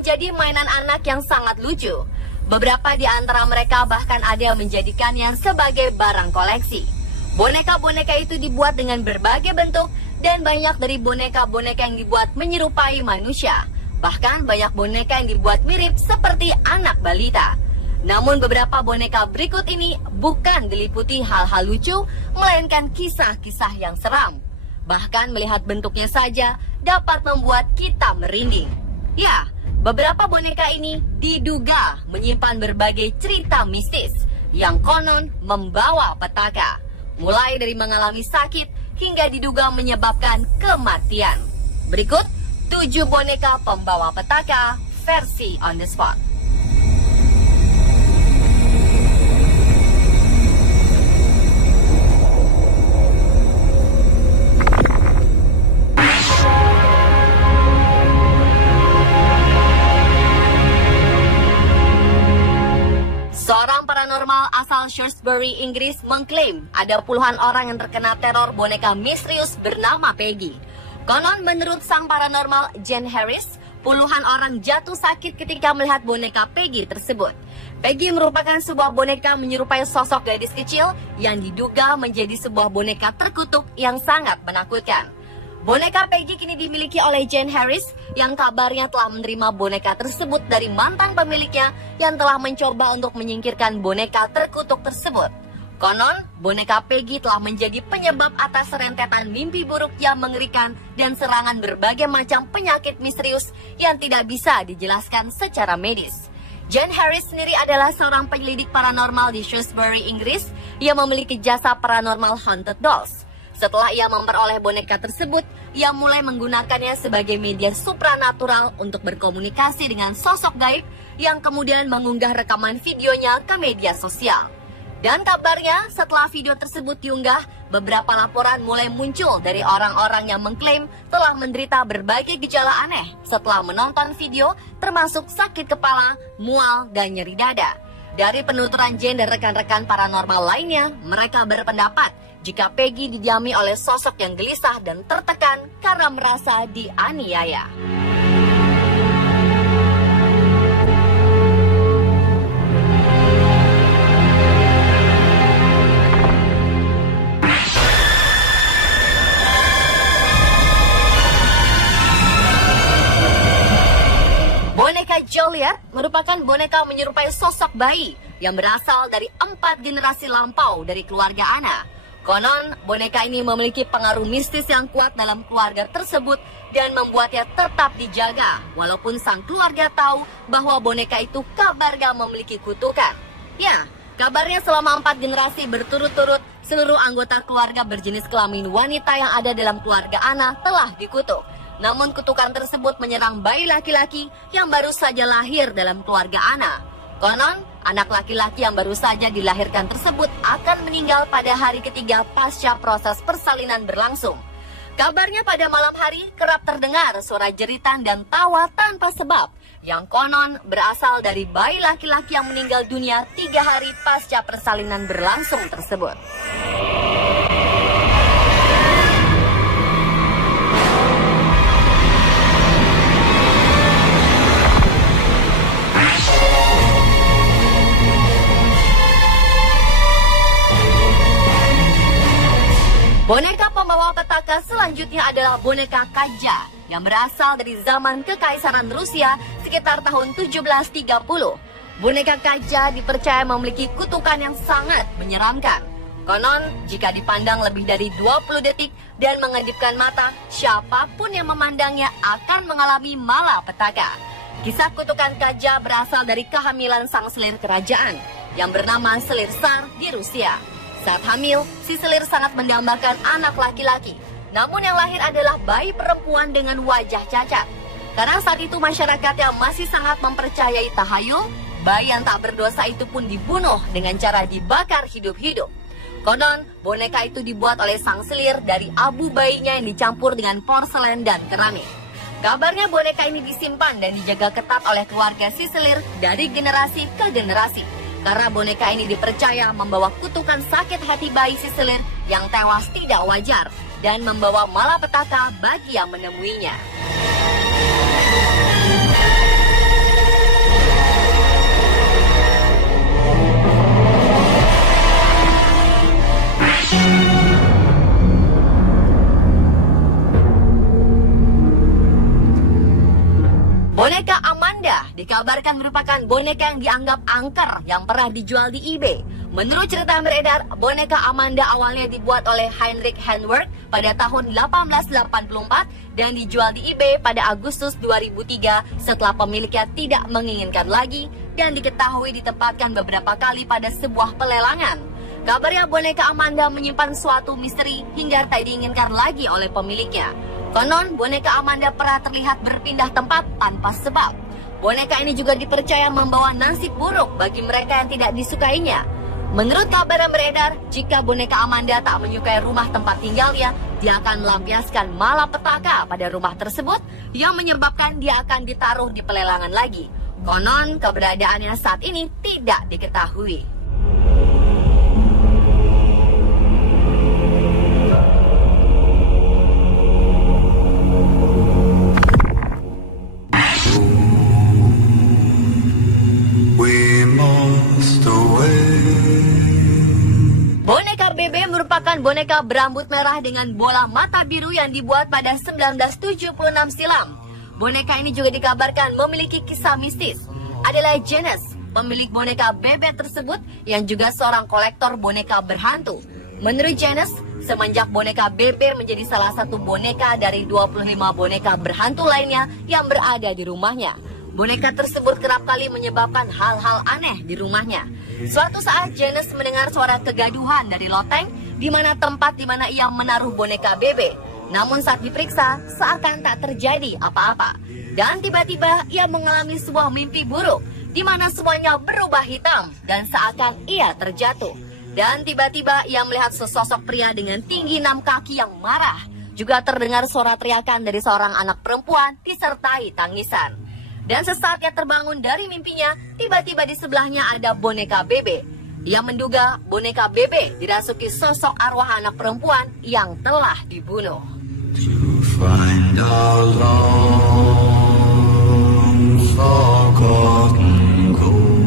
menjadi mainan anak yang sangat lucu. Beberapa di antara mereka bahkan ada yang menjadikannya sebagai barang koleksi. Boneka-boneka itu dibuat dengan berbagai bentuk dan banyak dari boneka-boneka yang dibuat menyerupai manusia. Bahkan banyak boneka yang dibuat mirip seperti anak balita. Namun beberapa boneka berikut ini bukan diliputi hal-hal lucu, melainkan kisah-kisah yang seram. Bahkan melihat bentuknya saja dapat membuat kita merinding. Ya, beberapa boneka ini diduga menyimpan berbagai cerita mistis yang konon membawa petaka. Mulai dari mengalami sakit hingga diduga menyebabkan kematian. Berikut 7 boneka pembawa petaka versi on the spot. Seorang paranormal asal Shrewsbury, Inggris mengklaim ada puluhan orang yang terkena teror boneka misterius bernama Peggy. Konon menurut sang paranormal Jane Harris, puluhan orang jatuh sakit ketika melihat boneka Peggy tersebut. Peggy merupakan sebuah boneka menyerupai sosok gadis kecil yang diduga menjadi sebuah boneka terkutuk yang sangat menakutkan. Boneka Peggy kini dimiliki oleh Jane Harris yang kabarnya telah menerima boneka tersebut dari mantan pemiliknya yang telah mencoba untuk menyingkirkan boneka terkutuk tersebut. Konon, boneka Peggy telah menjadi penyebab atas rentetan mimpi buruk yang mengerikan dan serangan berbagai macam penyakit misterius yang tidak bisa dijelaskan secara medis. Jane Harris sendiri adalah seorang penyelidik paranormal di Shrewsbury, Inggris yang memiliki jasa paranormal haunted dolls. Setelah ia memperoleh boneka tersebut, ia mulai menggunakannya sebagai media supranatural untuk berkomunikasi dengan sosok gaib yang kemudian mengunggah rekaman videonya ke media sosial. Dan kabarnya setelah video tersebut diunggah, beberapa laporan mulai muncul dari orang-orang yang mengklaim telah menderita berbagai gejala aneh setelah menonton video, termasuk sakit kepala, mual, dan nyeri dada. Dari penuturan Jane dan rekan-rekan paranormal lainnya, mereka berpendapat jika Peggy didiami oleh sosok yang gelisah dan tertekan karena merasa dianiaya. Boneka Joliet merupakan boneka menyerupai sosok bayi yang berasal dari 4 generasi lampau dari keluarga Anna. Konon, boneka ini memiliki pengaruh mistis yang kuat dalam keluarga tersebut dan membuatnya tetap dijaga, walaupun sang keluarga tahu bahwa boneka itu kabarnya memiliki kutukan. Ya, kabarnya selama 4 generasi berturut-turut, seluruh anggota keluarga berjenis kelamin wanita yang ada dalam keluarga Anna telah dikutuk. Namun kutukan tersebut menyerang bayi laki-laki yang baru saja lahir dalam keluarga Anna. Konon, anak laki-laki yang baru saja dilahirkan tersebut akan meninggal pada hari ketiga pasca proses persalinan berlangsung. Kabarnya pada malam hari kerap terdengar suara jeritan dan tawa tanpa sebab, yang konon berasal dari bayi laki-laki yang meninggal dunia 3 hari pasca persalinan berlangsung tersebut. Boneka pembawa petaka selanjutnya adalah boneka Kaja yang berasal dari zaman Kekaisaran Rusia sekitar tahun 1730. Boneka Kaja dipercaya memiliki kutukan yang sangat menyeramkan. Konon, jika dipandang lebih dari 20 detik dan mengedipkan mata, siapapun yang memandangnya akan mengalami malapetaka. Kisah kutukan Kaja berasal dari kehamilan sang selir kerajaan yang bernama Selir Tsar di Rusia. Saat hamil, si selir sangat mendambakan anak laki-laki. Namun yang lahir adalah bayi perempuan dengan wajah cacat. Karena saat itu masyarakat yang masih sangat mempercayai tahayul, bayi yang tak berdosa itu pun dibunuh dengan cara dibakar hidup-hidup. Konon, boneka itu dibuat oleh sang selir dari abu bayinya yang dicampur dengan porselen dan keramik. Kabarnya boneka ini disimpan dan dijaga ketat oleh keluarga si selir dari generasi ke generasi. Karena boneka ini dipercaya membawa kutukan sakit hati bayi si selir yang tewas tidak wajar dan membawa malapetaka bagi yang menemuinya. dikabarkan merupakan boneka yang dianggap angker yang pernah dijual di eBay. Menurut cerita yang beredar, boneka Amanda awalnya dibuat oleh Heinrich Henwerk pada tahun 1884 dan dijual di eBay pada Agustus 2003 setelah pemiliknya tidak menginginkan lagi dan diketahui ditempatkan beberapa kali pada sebuah pelelangan. Kabarnya boneka Amanda menyimpan suatu misteri hingga tak diinginkan lagi oleh pemiliknya. Konon, boneka Amanda pernah terlihat berpindah tempat tanpa sebab. Boneka ini juga dipercaya membawa nasib buruk bagi mereka yang tidak disukainya. Menurut kabar yang beredar, jika boneka Amanda tak menyukai rumah tempat tinggalnya, dia akan melampiaskan malapetaka pada rumah tersebut yang menyebabkan dia akan ditaruh di pelelangan lagi. Konon, keberadaannya saat ini tidak diketahui. Boneka Bebe merupakan boneka berambut merah dengan bola mata biru yang dibuat pada 1976 silam. Boneka ini juga dikabarkan memiliki kisah mistis. Adalah Janice, pemilik boneka Bebe tersebut yang juga seorang kolektor boneka berhantu. Menurut Janice, semenjak boneka Bebe menjadi salah satu boneka dari 25 boneka berhantu lainnya yang berada di rumahnya. Boneka tersebut kerap kali menyebabkan hal-hal aneh di rumahnya. Suatu saat Janice mendengar suara kegaduhan dari loteng di mana tempat di mana ia menaruh boneka Bebe. Namun saat diperiksa seakan tak terjadi apa-apa. Dan tiba-tiba ia mengalami sebuah mimpi buruk di mana semuanya berubah hitam dan seakan ia terjatuh. Dan tiba-tiba ia melihat sesosok pria dengan tinggi 6 kaki yang marah. Juga terdengar suara teriakan dari seorang anak perempuan disertai tangisan. Dan sesaat ia terbangun dari mimpinya, tiba-tiba di sebelahnya ada boneka Bebe. Ia menduga boneka Bebe dirasuki sosok arwah anak perempuan yang telah dibunuh. To find our long forgotten gold.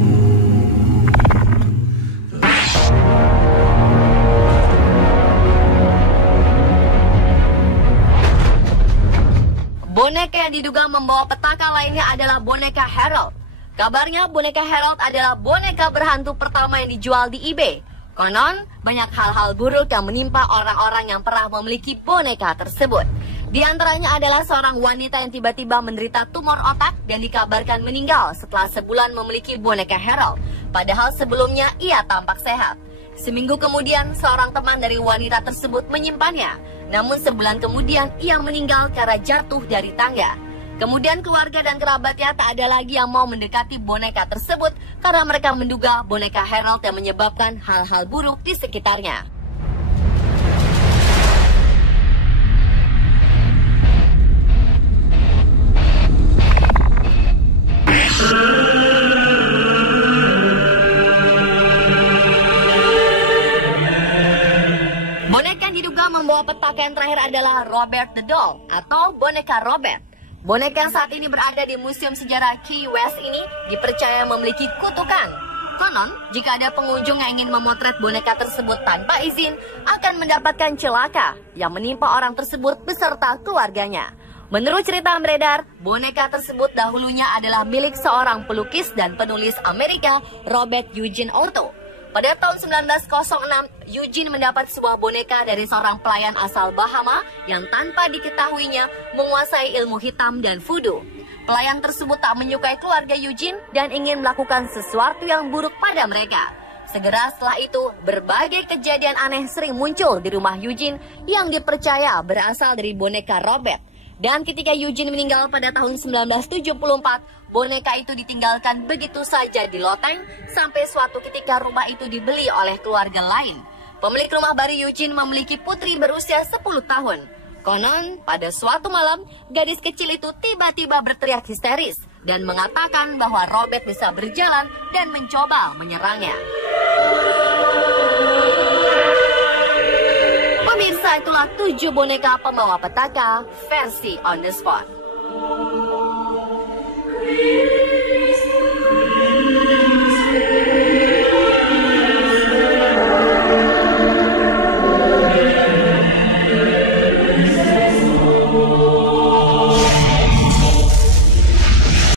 Boneka yang diduga membawa petaka lainnya adalah boneka Harold. Kabarnya boneka Harold adalah boneka berhantu pertama yang dijual di eBay. Konon, banyak hal-hal buruk yang menimpa orang-orang yang pernah memiliki boneka tersebut. Di antaranya adalah seorang wanita yang tiba-tiba menderita tumor otak dan dikabarkan meninggal setelah sebulan memiliki boneka Harold. Padahal sebelumnya ia tampak sehat. Seminggu kemudian, seorang teman dari wanita tersebut menyimpannya. Namun sebulan kemudian, ia meninggal karena jatuh dari tangga. Kemudian keluarga dan kerabatnya tak ada lagi yang mau mendekati boneka tersebut karena mereka menduga boneka Harold yang menyebabkan hal-hal buruk di sekitarnya. Boneka yang diduga membawa petaka yang terakhir adalah Robert the Doll atau boneka Robert. Boneka yang saat ini berada di Museum Sejarah Key West ini dipercaya memiliki kutukan. Konon, jika ada pengunjung yang ingin memotret boneka tersebut tanpa izin, akan mendapatkan celaka yang menimpa orang tersebut beserta keluarganya. Menurut cerita yang beredar, boneka tersebut dahulunya adalah milik seorang pelukis dan penulis Amerika, Robert Eugene Otto. Pada tahun 1906, Eugene mendapat sebuah boneka dari seorang pelayan asal Bahama yang tanpa diketahuinya menguasai ilmu hitam dan voodoo. Pelayan tersebut tak menyukai keluarga Eugene dan ingin melakukan sesuatu yang buruk pada mereka. Segera setelah itu, berbagai kejadian aneh sering muncul di rumah Eugene yang dipercaya berasal dari boneka Robert. Dan ketika Eugene meninggal pada tahun 1974, boneka itu ditinggalkan begitu saja di loteng sampai suatu ketika rumah itu dibeli oleh keluarga lain. Pemilik rumah baru Eugene memiliki putri berusia 10 tahun. Konon, pada suatu malam, gadis kecil itu tiba-tiba berteriak histeris dan mengatakan bahwa Robert bisa berjalan dan mencoba menyerangnya. Pemirsa, itulah 7 boneka pembawa petaka versi On The Spot.